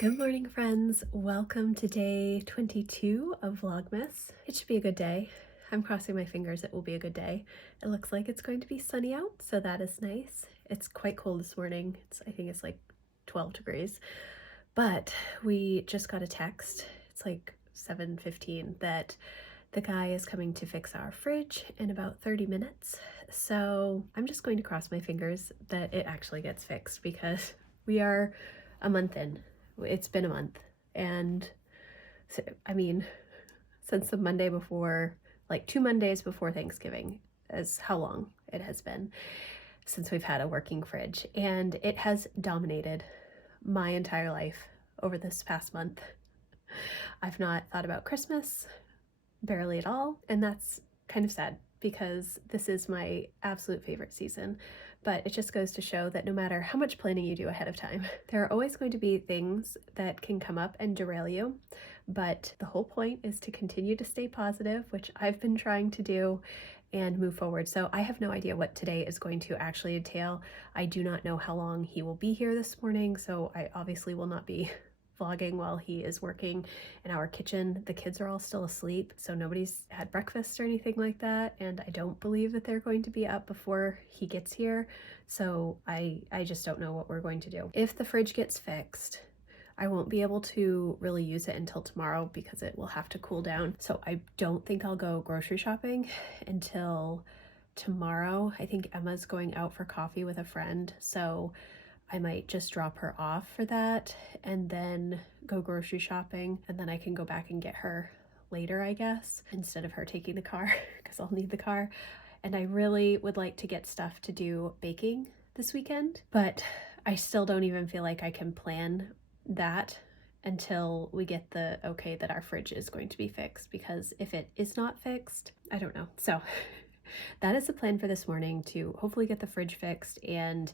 Good morning, friends. Welcome to day 22 of Vlogmas. It should be a good day. I'm crossing my fingers it will be a good day. It looks like it's going to be sunny out, so that is nice. It's quite cold this morning. I think it's like 12 degrees. But we just got a text. It's like 7:15 that the guy is coming to fix our fridge in about 30 minutes. So I'm just going to cross my fingers that it actually gets fixed because we are a month in. It's been a month, and so, I mean, since the Monday before, like 2 Mondays before Thanksgiving is how long it has been since we've had a working fridge, and it has dominated my entire life over this past month. I've not thought about Christmas barely at all, and that's kind of sad because this is my absolute favorite season. But it just goes to show that no matter how much planning you do ahead of time, there are always going to be things that can come up and derail you. But the whole point is to continue to stay positive, which I've been trying to do, and move forward. So I have no idea what today is going to actually entail. I do not know how long he will be here this morning, so I obviously will not be vlogging while he is working in our kitchen. The kids are all still asleep, so nobody's had breakfast or anything like that, and I don't believe that they're going to be up before he gets here, so I just don't know what we're going to do. If the fridge gets fixed, I won't be able to really use it until tomorrow because it will have to cool down, so I don't think I'll go grocery shopping until tomorrow. I think Emma's going out for coffee with a friend, so I might just drop her off for that and then go grocery shopping, and then I can go back and get her later, I guess, instead of her taking the car because I'll need the car. And I really would like to get stuff to do baking this weekend, but I still don't even feel like I can plan that until we get the okay that our fridge is going to be fixed, because if it is not fixed, I don't know. So that is the plan for this morning, to hopefully get the fridge fixed, and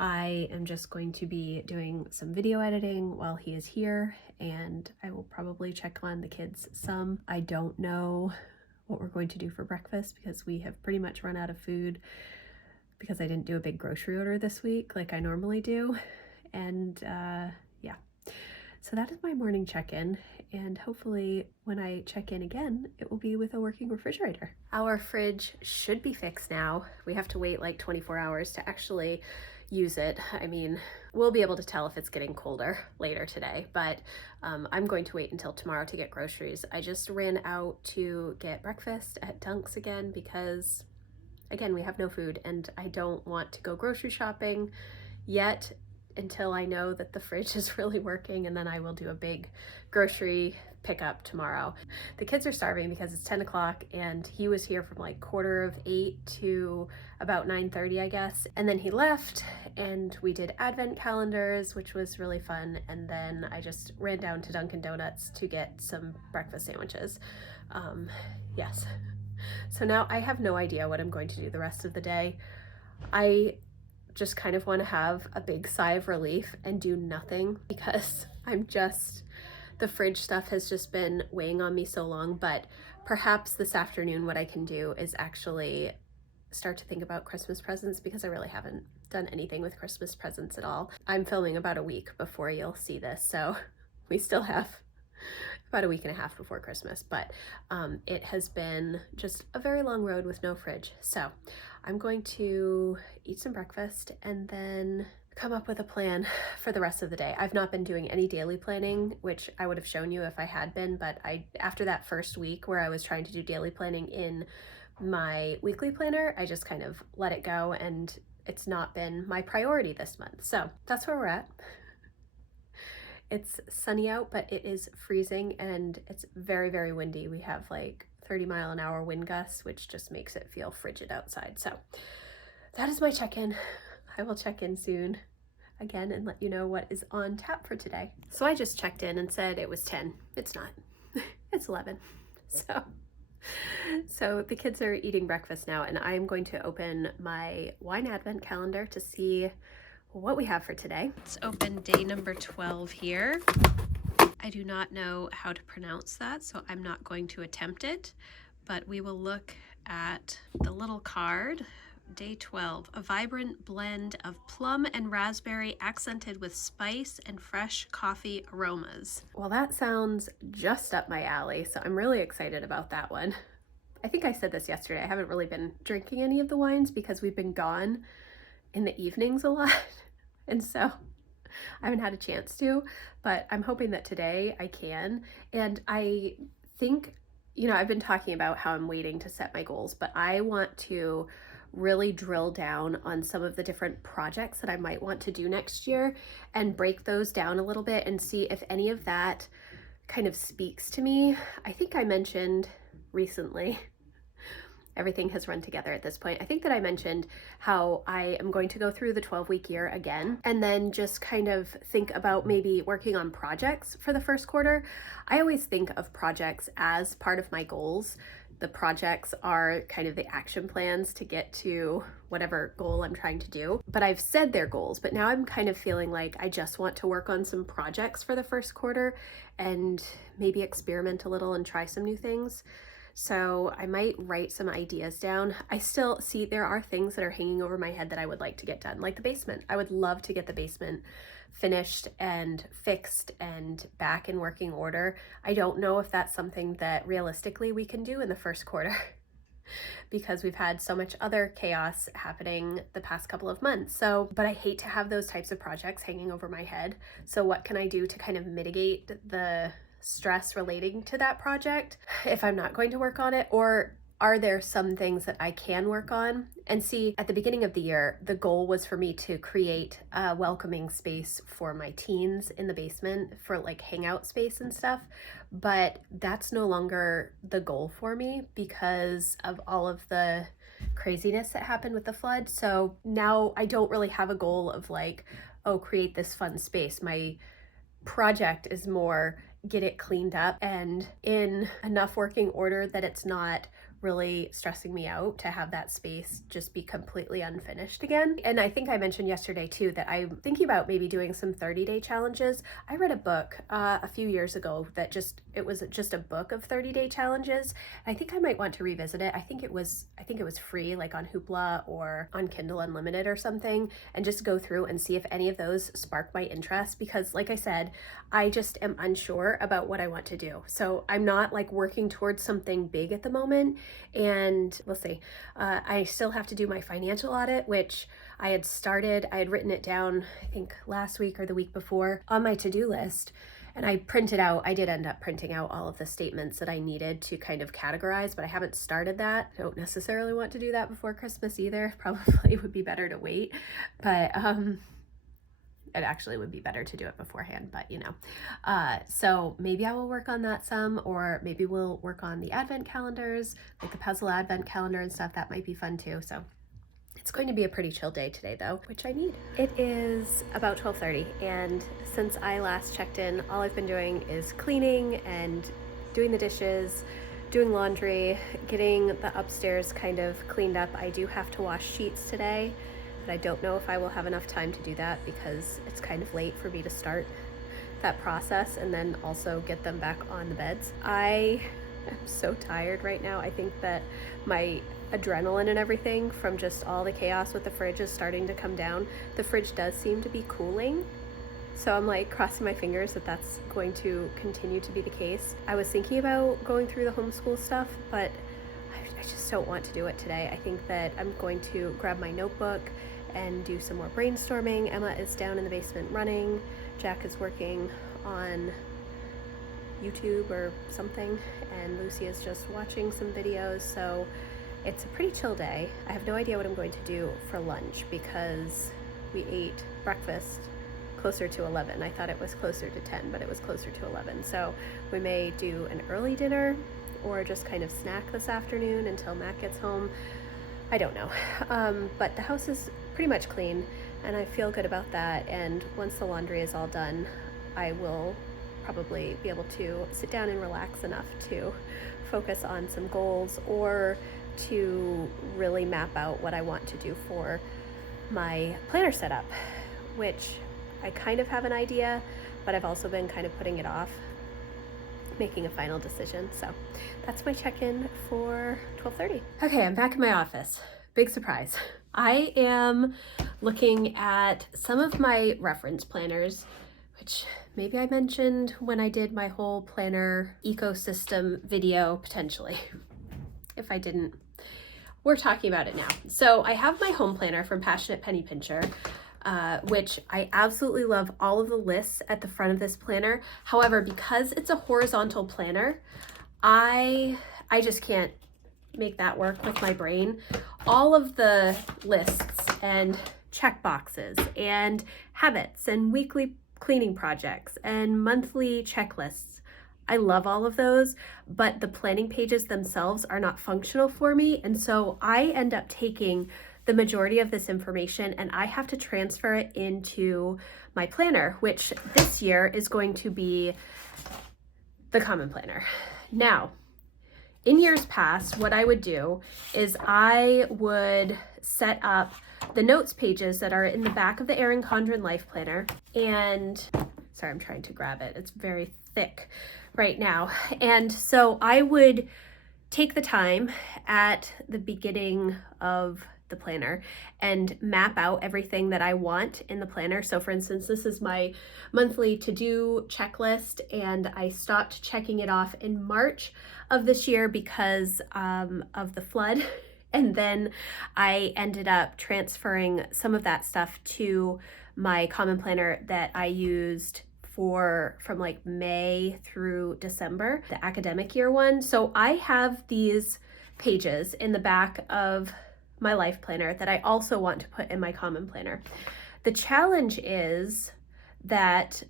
I am just going to be doing some video editing while he is here, and I will probably check on the kids some. I don't know what we're going to do for breakfast because we have pretty much run out of food because I didn't do a big grocery order this week like I normally do. And yeah, so that is my morning check-in, and hopefully when I check in again, it will be with a working refrigerator. Our fridge should be fixed now. We have to wait like 24 hours to actually use it. I mean, we'll be able to tell if it's getting colder later today, but I'm going to wait until tomorrow to get groceries. I just ran out to get breakfast at Dunk's again because, again, we have no food, and I don't want to go grocery shopping yet until I know that the fridge is really working, and then I will do a big grocery pickup tomorrow. The kids are starving because it's 10 o'clock, and he was here from like 7:45 to about 9:30, I guess. And then he left, and we did advent calendars, which was really fun. And then I just ran down to Dunkin' Donuts to get some breakfast sandwiches. Yes. So now I have no idea what I'm going to do the rest of the day. I just kind of want to have a big sigh of relief and do nothing because the fridge stuff has just been weighing on me so long. But perhaps this afternoon what I can do is actually start to think about Christmas presents, because I really haven't done anything with Christmas presents at all. I'm filming about a week before you'll see this, so we still have about a week and a half before Christmas, but it has been just a very long road with no fridge. So I'm going to eat some breakfast and then come up with a plan for the rest of the day. I've not been doing any daily planning, which I would have shown you if I had been, but after that first week where I was trying to do daily planning in my weekly planner, I just kind of let it go, and it's not been my priority this month. So that's where we're at. It's sunny out, but it is freezing, and it's very, very windy. We have like 30-mile-an-hour wind gusts, which just makes it feel frigid outside. So that is my check-in. I will check in soon again and let you know what is on tap for today. So I just checked in and said it was 10. It's not. It's 11. So the kids are eating breakfast now, and I'm going to open my wine advent calendar to see what we have for today. Let's open day number 12 here. I do not know how to pronounce that, so I'm not going to attempt it, but we will look at the little card Day 12, a vibrant blend of plum and raspberry accented with spice and fresh coffee aromas. Well, that sounds just up my alley, so I'm really excited about that one. I think I said this yesterday, I haven't really been drinking any of the wines because we've been gone in the evenings a lot, and so I haven't had a chance to, but I'm hoping that today I can. And I think, I've been talking about how I'm waiting to set my goals, but I want to really drill down on some of the different projects that I might want to do next year and break those down a little bit and see if any of that kind of speaks to me. I think I mentioned recently, everything has run together at this point. I think that I mentioned how I am going to go through the 12-week year again and then just kind of think about maybe working on projects for the first quarter. I always think of projects as part of my goals. The projects are kind of the action plans to get to whatever goal I'm trying to do. But I've said they're goals, but now I'm kind of feeling like I just want to work on some projects for the first quarter and maybe experiment a little and try some new things. So I might write some ideas down. I still see there are things that are hanging over my head that I would like to get done, like the basement. I would love to get the basement finished and fixed and back in working order. I don't know if that's something that realistically we can do in the first quarter because we've had so much other chaos happening the past couple of months. So, but I hate to have those types of projects hanging over my head. So what can I do to kind of mitigate the stress relating to that project if I'm not going to work on it? Or are there some things that I can work on? And see, at the beginning of the year, the goal was for me to create a welcoming space for my teens in the basement for like hangout space and stuff. But that's no longer the goal for me because of all of the craziness that happened with the flood. So now I don't really have a goal of like, oh, create this fun space. My project is more get it cleaned up and in enough working order that it's not really stressing me out to have that space just be completely unfinished again. And I think I mentioned yesterday too that I'm thinking about maybe doing some 30-day challenges. I read a book a few years ago that it was just a book of 30-day challenges. I think I might want to revisit it. I think it was free, like on Hoopla or on Kindle Unlimited or something, and just go through and see if any of those spark my interest, because like I said, I just am unsure about what I want to do. So I'm not like working towards something big at the moment, and we'll see. I still have to do my financial audit, which I had written it down, I think last week or the week before on my to-do list. And I did end up printing out all of the statements that I needed to kind of categorize, but I haven't started that. I don't necessarily want to do that before Christmas either. Probably would be better to wait, but it actually would be better to do it beforehand, but so maybe I will work on that some, or maybe we'll work on the advent calendars, like the puzzle advent calendar and stuff. That might be fun too. So it's going to be a pretty chill day today though, which I need. It is about 12:30, and since I last checked in, all I've been doing is cleaning and doing the dishes, doing laundry, getting the upstairs kind of cleaned up. I do have to wash sheets today, but I don't know if I will have enough time to do that because it's kind of late for me to start that process and then also get them back on the beds. I am so tired right now. I think that my adrenaline and everything from just all the chaos with the fridge is starting to come down. The fridge does seem to be cooling, so I'm like crossing my fingers that that's going to continue to be the case. I was thinking about going through the homeschool stuff, but I just don't want to do it today. I think that I'm going to grab my notebook and do some more brainstorming. Emma is down in the basement running. Jack is working on YouTube or something, and Lucy is just watching some videos. So it's a pretty chill day. I have no idea what I'm going to do for lunch because we ate breakfast closer to 11. I thought it was closer to 10, but it was closer to 11. So we may do an early dinner or just kind of snack this afternoon until Matt gets home. I don't know. But the house is pretty much clean and I feel good about that. And once the laundry is all done, I will probably be able to sit down and relax enough to focus on some goals or to really map out what I want to do for my planner setup, which I kind of have an idea, but I've also been kind of putting it off, making a final decision. So that's my check-in for 12:30. Okay, I'm back in my office. big surprise. I am looking at some of my reference planners, which maybe I mentioned when I did my whole planner ecosystem video, potentially. If I didn't, we're talking about it now. So I have my home planner from Passionate Penny Pincher, which I absolutely love all of the lists at the front of this planner. However, because it's a horizontal planner, I just can't make that work with my brain. All of the lists and check boxes and habits and weekly cleaning projects and monthly checklists, I love all of those, but the planning pages themselves are not functional for me. And so I end up taking the majority of this information and I have to transfer it into my planner, which this year is going to be the Common Planner. Now, in years past, what I would do is I would set up the notes pages that are in the back of the Erin Condren Life Planner. And sorry, I'm trying to grab it. It's very thick right now. And so I would take the time at the beginning of the planner and map out everything that I want in the planner. So for instance, this is my monthly to-do checklist, and I stopped checking it off in March of this year because of the flood. And then I ended up transferring some of that stuff to my Common Planner that I used from like May through December, the academic year one. So I have these pages in the back of my life planner that I also want to put in my Common Planner. The challenge is that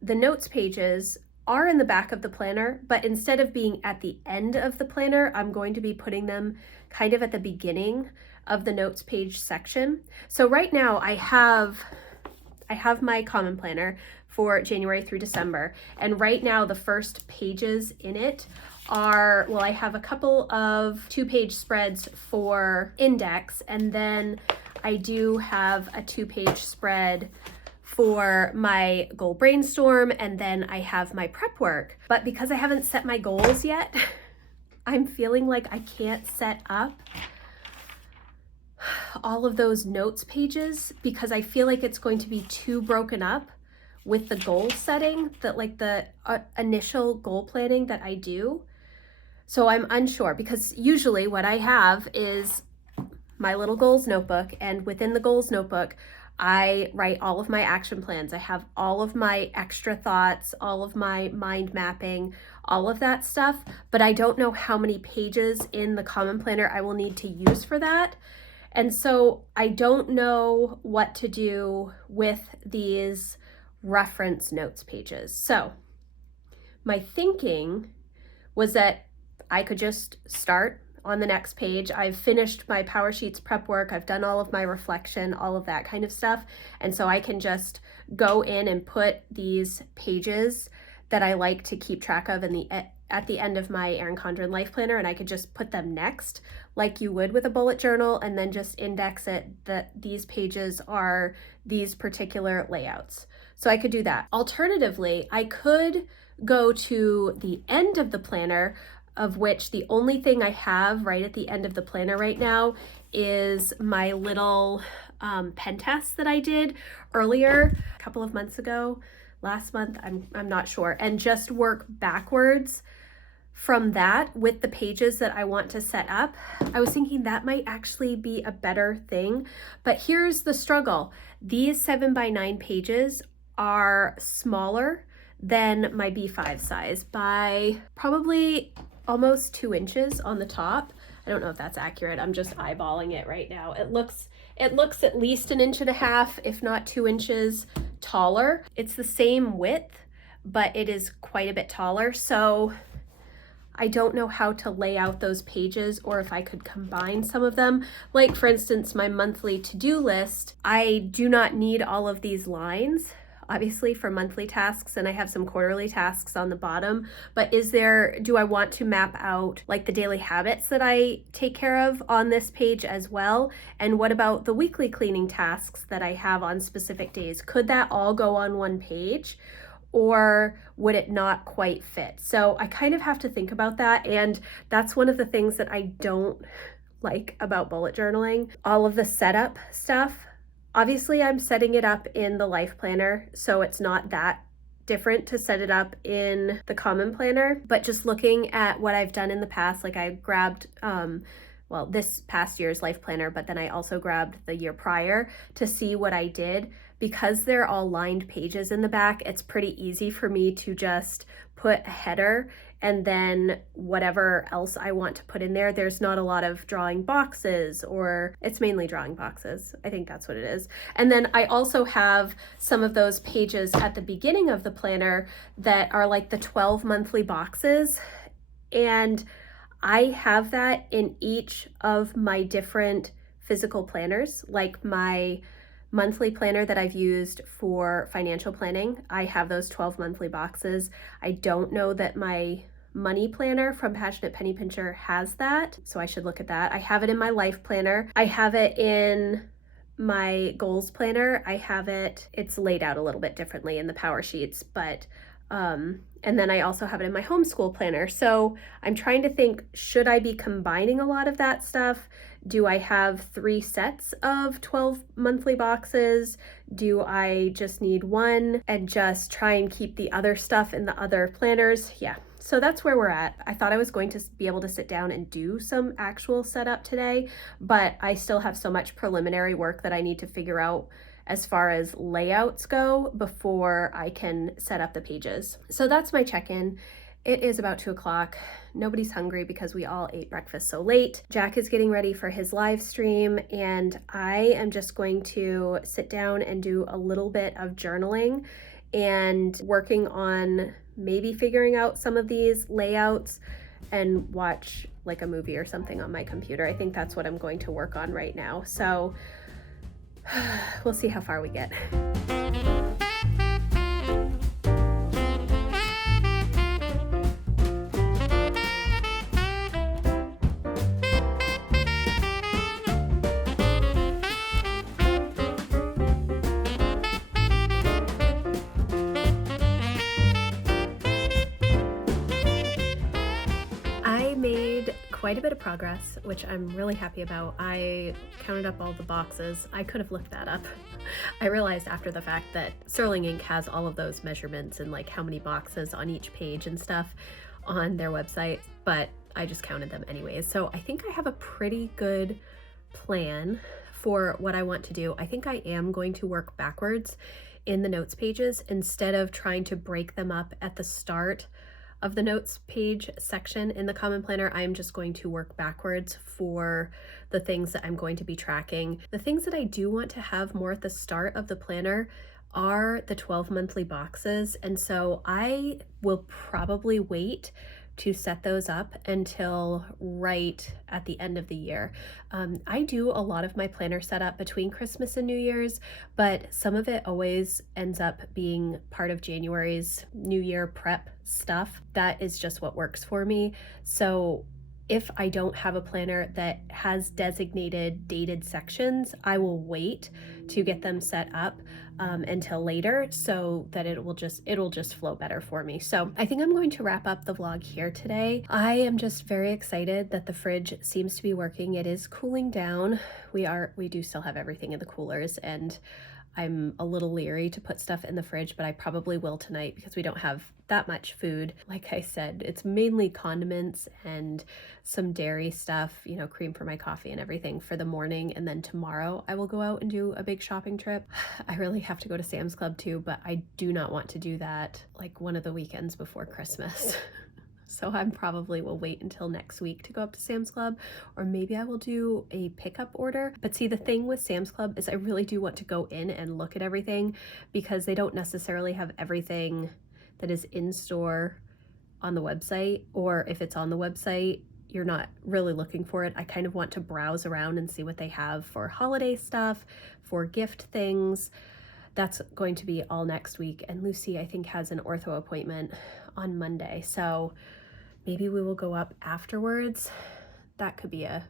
the notes pages are in the back of the planner, but instead of being at the end of the planner, I'm going to be putting them kind of at the beginning of the notes page section. So right now I have my Common Planner for January through December. And right now the first pages in it are, well, I have a couple of 2-page spreads for index, and then I do have a 2-page spread for my goal brainstorm, and then I have my prep work. But because I haven't set my goals yet, I'm feeling like I can't set up all of those notes pages because I feel like it's going to be too broken up with the goal setting, that like the initial goal planning that I do. So I'm unsure, because usually what I have is my little goals notebook, and within the goals notebook, I write all of my action plans. I have all of my extra thoughts, all of my mind mapping, all of that stuff, but I don't know how many pages in the Common Planner I will need to use for that. And so I don't know what to do with these reference notes pages. So my thinking was that I could just start on the next page. I've finished my Power Sheets prep work. I've done all of my reflection, all of that kind of stuff. And so I can just go in and put these pages that I like to keep track of at the end of my Erin Condren Life Planner, and I could just put them next like you would with a bullet journal, and then just index it that these pages are these particular layouts. So I could do that. Alternatively, I could go to the end of the planner, of which the only thing I have right at the end of the planner right now is my little pen test that I did earlier, a couple of months ago, last month, I'm not sure, and just work backwards from that with the pages that I want to set up. I was thinking that might actually be a better thing, but here's the struggle. These 7x9 pages are smaller than my B5 size by probably almost 2 inches on the top. I don't know if that's accurate. I'm just eyeballing it right now. It looks at least 1.5 inches, if not 2 inches taller. It's the same width, but it is quite a bit taller. So I don't know how to lay out those pages, or if I could combine some of them. Like for instance, my monthly to-do list, I do not need all of these lines, obviously, for monthly tasks, and I have some quarterly tasks on the bottom, but do I want to map out like the daily habits that I take care of on this page as well? And what about the weekly cleaning tasks that I have on specific days? Could that all go on one page, or would it not quite fit? So I kind of have to think about that, and that's one of the things that I don't like about bullet journaling. All of the setup stuff, obviously I'm setting it up in the life planner, so it's not that different to set it up in the common planner, but just looking at what I've done in the past, like I grabbed well, this past year's life planner, but then I also grabbed the year prior to see what I did. Because they're all lined pages in the back, it's pretty easy for me to just put a header and then whatever else I want to put in there. There's not a lot of drawing boxes, or it's mainly drawing boxes. I think that's what it is. And then I also have some of those pages at the beginning of the planner that are like the 12 monthly boxes. And I have that in each of my different physical planners, like my monthly planner that I've used for financial planning. I have those 12 monthly boxes. I don't know that my money planner from Passionate Penny Pincher has that, so I should look at that. I have it in my life planner. I have it in my goals planner. It's laid out a little bit differently in the power sheets, but and then I also have it in my homeschool planner. So I'm trying to think, should I be combining a lot of that stuff? Do I have 3 sets of 12 monthly boxes? Do I just need one and just try and keep the other stuff in the other planners? Yeah, so that's where we're at. I thought I was going to be able to sit down and do some actual setup today, but I still have so much preliminary work that I need to figure out as far as layouts go before I can set up the pages. So that's my check-in. It is about 2 o'clock. Nobody's hungry because we all ate breakfast so late. Jack is getting ready for his live stream, and I am just going to sit down and do a little bit of journaling and working on maybe figuring out some of these layouts and watch like a movie or something on my computer. I think that's what I'm going to work on right now. So we'll see how far we get. I made quite a bit of progress, which I'm really happy about. I counted up all the boxes. I could have looked that up. I realized after the fact that Sterling Ink has all of those measurements and like how many boxes on each page and stuff on their website, but I just counted them anyways. So I think I have a pretty good plan for what I want to do. I think I am going to work backwards in the notes pages instead of trying to break them up at the start of the notes page section in the common planner. I'm just going to work backwards for the things that I'm going to be tracking. The things that I do want to have more at the start of the planner are the 12 monthly boxes, and so I will probably wait to set those up until right at the end of the year. I do a lot of my planner setup between Christmas and New Year's, but some of it always ends up being part of January's New Year prep stuff. That is just what works for me. So if I don't have a planner that has designated dated sections, I will wait to get them set up until later so that it'll just flow better for me. So I think I'm going to wrap up the vlog here today. I am just very excited that the fridge seems to be working. It is cooling down. We do still have everything in the coolers, and I'm a little leery to put stuff in the fridge, but I probably will tonight because we don't have that much food. Like I said, it's mainly condiments and some dairy stuff, you know, cream for my coffee and everything for the morning. And then tomorrow I will go out and do a big shopping trip. I really have to go to Sam's Club too, but I do not want to do that like one of the weekends before Christmas. So I probably will wait until next week to go up to Sam's Club, or maybe I will do a pickup order. But see, the thing with Sam's Club is I really do want to go in and look at everything because they don't necessarily have everything that is in store on the website, or if it's on the website, you're not really looking for it. I kind of want to browse around and see what they have for holiday stuff, for gift things. That's going to be all next week. And Lucy, I think, has an ortho appointment on Monday. So maybe we will go up afterwards. That could be a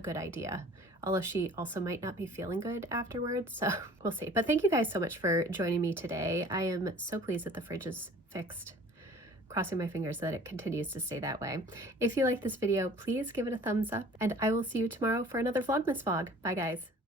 good idea. Although she also might not be feeling good afterwards, so we'll see. But thank you guys so much for joining me today. I am so pleased that the fridge is fixed. crossing my fingers that it continues to stay that way. If you like this video, please give it a thumbs up, and I will see you tomorrow for another Vlogmas vlog. Bye guys.